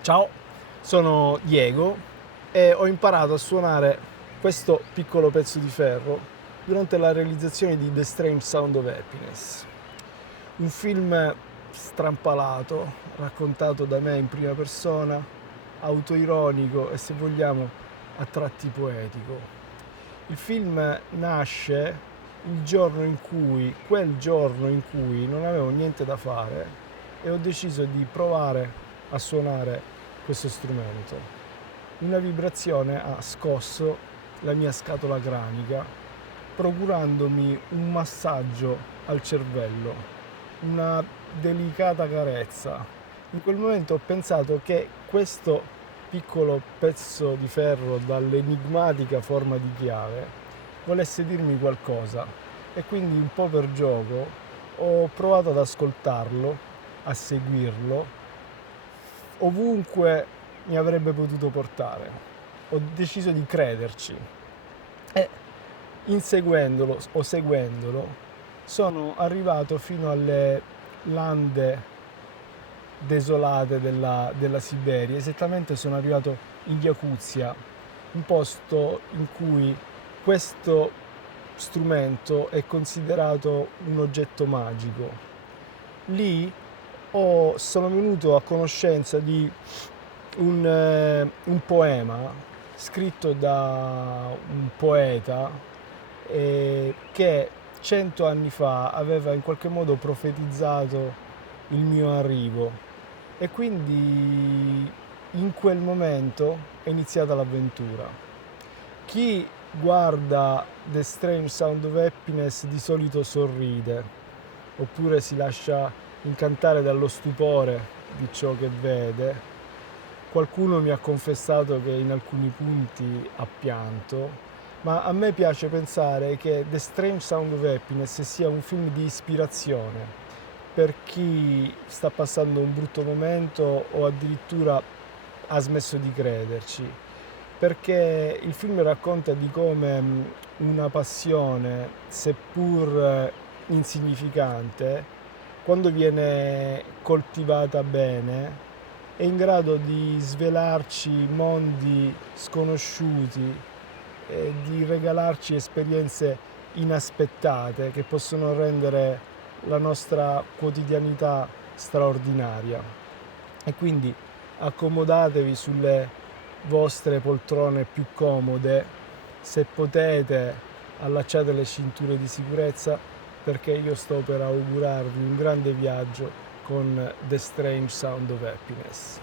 Ciao, sono Diego e ho imparato a suonare questo piccolo pezzo di ferro durante la realizzazione di The Strange Sound of Happiness, un film strampalato, raccontato da me in prima persona, autoironico e, se vogliamo, a tratti poetico. Il film nasce quel giorno in cui non avevo niente da fare e ho deciso di provare a suonare questo strumento. Una vibrazione ha scosso la mia scatola cranica, procurandomi un massaggio al cervello, una delicata carezza. In quel momento ho pensato che questo piccolo pezzo di ferro dall'enigmatica forma di chiave volesse dirmi qualcosa e quindi, un po' per gioco, ho provato ad ascoltarlo, a seguirlo ovunque mi avrebbe potuto portare. Ho deciso di crederci e, inseguendolo o seguendolo, sono arrivato fino alle lande desolate della Siberia. Esattamente sono arrivato in Yakuzia, un posto in cui questo strumento è considerato un oggetto magico. Lì sono venuto a conoscenza di un poema scritto da un poeta che 100 anni fa aveva in qualche modo profetizzato il mio arrivo, e quindi in quel momento è iniziata l'avventura. Chi guarda The Strange Sound of Happiness di solito sorride, oppure si lascia incantare dallo stupore di ciò che vede. Qualcuno mi ha confessato che in alcuni punti ha pianto, ma a me piace pensare che The Strange Sound of Happiness sia un film di ispirazione per chi sta passando un brutto momento o addirittura ha smesso di crederci, perché il film racconta di come una passione, seppur insignificante, quando viene coltivata bene, è in grado di svelarci mondi sconosciuti e di regalarci esperienze inaspettate che possono rendere la nostra quotidianità straordinaria. E quindi accomodatevi sulle vostre poltrone più comode, se potete allacciate le cinture di sicurezza, perché io sto per augurarvi un grande viaggio con The Strange Sound of Happiness.